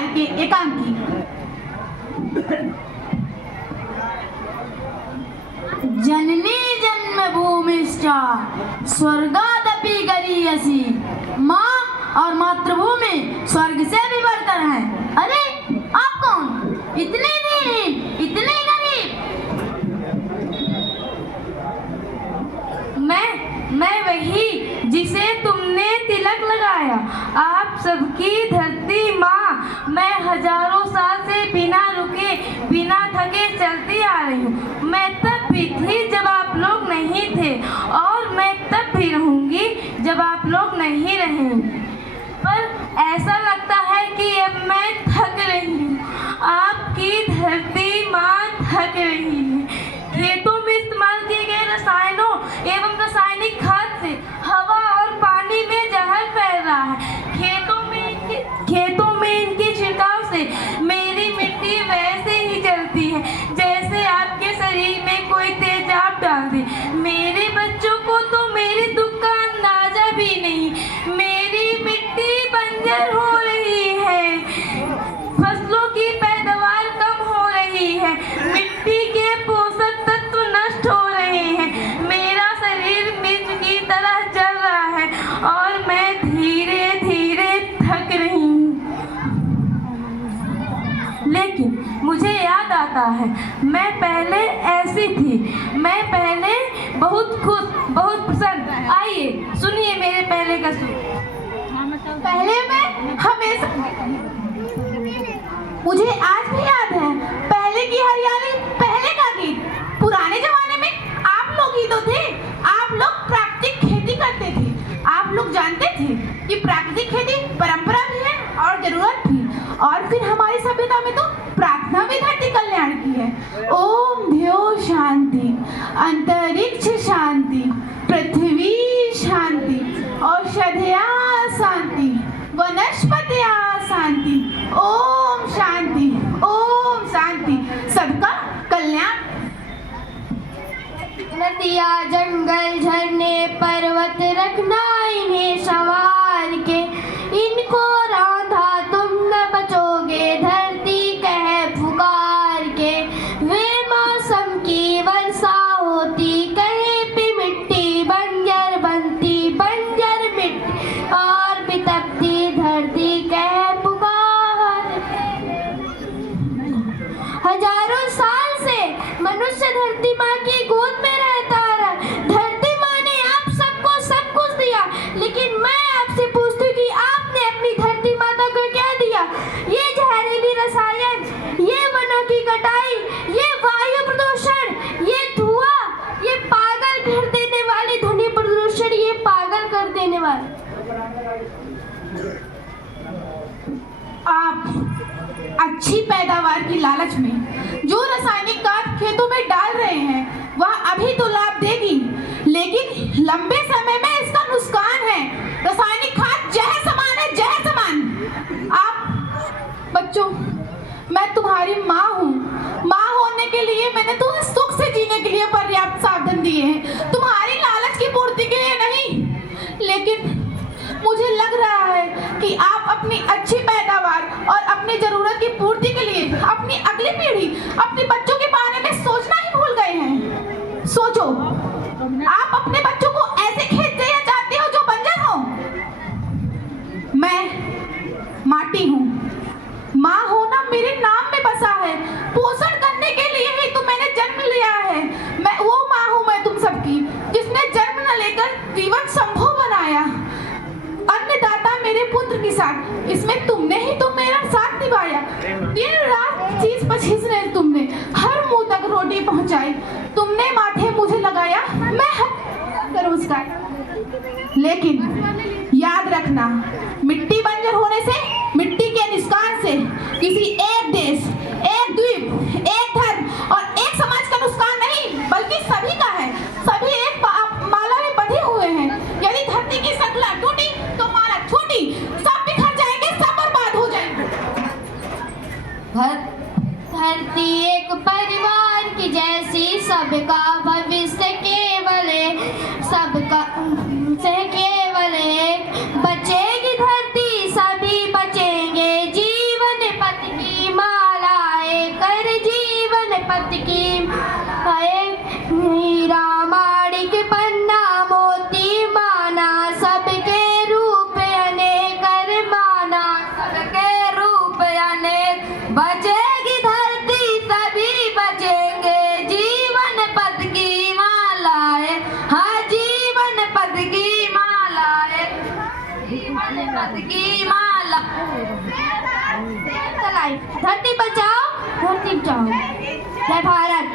प्रकार के एकांकी। जननी जन्मभूमिश्च स्वर्गादपि गरीयसी। माँ और मातृभूमि स्वर्ग से भी बढ़कर है। अरे आप कौन? इतने दीन, इतने गरीब। मैं वही जिसे तुमने तिलक लगाया। आप सबकी धरती माँ। मैं हजारों साल से बिना रुके बिना थके चलती आ रही हूँ। मैं तब भी थी जब आप लोग नहीं थे, और मैं तब भी रहूंगी जब आप लोग नहीं रहेंगे। पर ऐसा लगता है कि अब मैं थक रही हूँ। आपकी धरती माँ थक रही है। खेतों में इस्तेमाल किए गए रसायनों एवं रासायनिक खाद से हवा और पानी में जहर फैल रहा है। खेतों में इनके छिड़काव से मेरी मिट्टी वैसे ही चलती है जैसे आपके शरीर में कोई तेजाब डाल दे। मेरे बच्चों को तो मेरे दुख का अंदाजा भी नहीं। मेरी मिट्टी बंजर हो रही है, फसलों की पैदावार कम हो रही है, मिट्टी के पोषक तत्व नष्ट हो रहे हैं। मेरा शरीर मिर्च की तरह जल रहा है और मैं धीरे धीरे थक रही हूँ। लेकिन मुझे याद आता है, मैं पहले ऐसी थी। मैं पहले बहुत खुश, बहुत प्रसन्न। आइए सुनिए मेरे पहले का सुर। पहले मैं हमेशा, मुझे आज भी याद है पहले की हरियाली, पहले का गीत। पुराने जमाने में आप लोग ही तो थे। आप लोग प्राकृतिक खेती करते थे। आप लोग जानते थे कि प्राकृतिक खेती परंपरा भी है और जरूरत भी। और फिर हमारी सभ्यता में तो प्रार्थना भी धरती कल्याण की है। ओम ध्यो शांति, अंतरिक्ष शांति, पृथ्वी शांति, औषधया शांति, वनस्पतिया शांति। ओम शांति, ओम शांति। सबका कल्याण। नदियाँ, जंगल, झरने, पर्वत रखना इन्हें संवार के। इनको रांधा तुम न बचोगे धरती कह पुकार के। वे मौसम की वर्षा होती कहीं पे मिट्टी बंजर बनती, बंजर मिट्टी और भी तपती धरती कह पुकार। हजारों साल से मनुष्य धरती माँ की गोद में रहता आ रहा। धरती माँ ने आप सबको सब कुछ दिया, लेकिन मैं आपसे पूछती हूँ कि आपने अपनी धरती माता को क्या दिया? ये जहरीली रसायन, ये वनों की कटाई, ये वायु प्रदूषण, ये धुआं, ये पागल कर देने वाले ध्वनि प्रदूषण, ये पागल कर देने वाले। आप अच्छी पैदावार की लालच में जो रासायनिक खाद खेतों में डाल रहे हैं वह अभी तो लाभ देगी, लेकिन लंबे समय में इसका नुकसान है। रासायनिक खाद जहर समान है, जहर समान। आप बच्चों, मैं तुम्हारी माँ हूँ। माँ होने के लिए मैंने तुम्हें सुख से जीने के लिए पर्याप्त साधन दिए हैं, तुम्हारी लालच की पूर्ति के लिए नहीं। लेकिन मुझे लग रहा है कि आप अपनी अच्छी पैदावार और अपनी जरूरत की पूर्ति के लिए अपनी अगली पीढ़ी, अपने बच्चों के बारे में सोचना ही भूल गए हैं। सोचो, आप अपने बच्चों को ऐसे खेत देना चाहते हो जो बंजर हो। मैं माटी हूँ। माँ होना मेरे नाम में बसा है। पोषण करने के लिए ही तो मैंने जन्म लिया है। मैं वो माँ हूँ, मैं तुम सबकी, जिसने जन्म न लेकर जीवन संभव बनाया। अन्नदाता मेरे पुत्र की साथ, इसमें तुमने ही तो मेरा साथ निभाया। दिन रात चीज पचीस रहे तुमने, हर मुंह तक रोटी पहुंचाई। तुमने माथे मुझे लगाया, मैं करूं उसका। लेकिन याद रखना, मिट्टी बंजर होने से, मिट्टी के निष्कान से किसी एक देश, एक द्वीप, एक धर्म और एक समाज का नुकसान नहीं, बल्कि सभी का है। सभी एक माला में बंधे हुए हैं। यदि धरती की श्रृंखला टूटी तो माला छूटी, सब बिखर जाएंगे, सब बर्बाद हो जाएंगे। धरती एक परिवार की जैसी, सबका भविष्य केवल सबका से केवल एक। बचेगी धरती, सभी बचेंगे, जीवन की माला। धरती बचाओ, धरती बचाओ। जय भारत।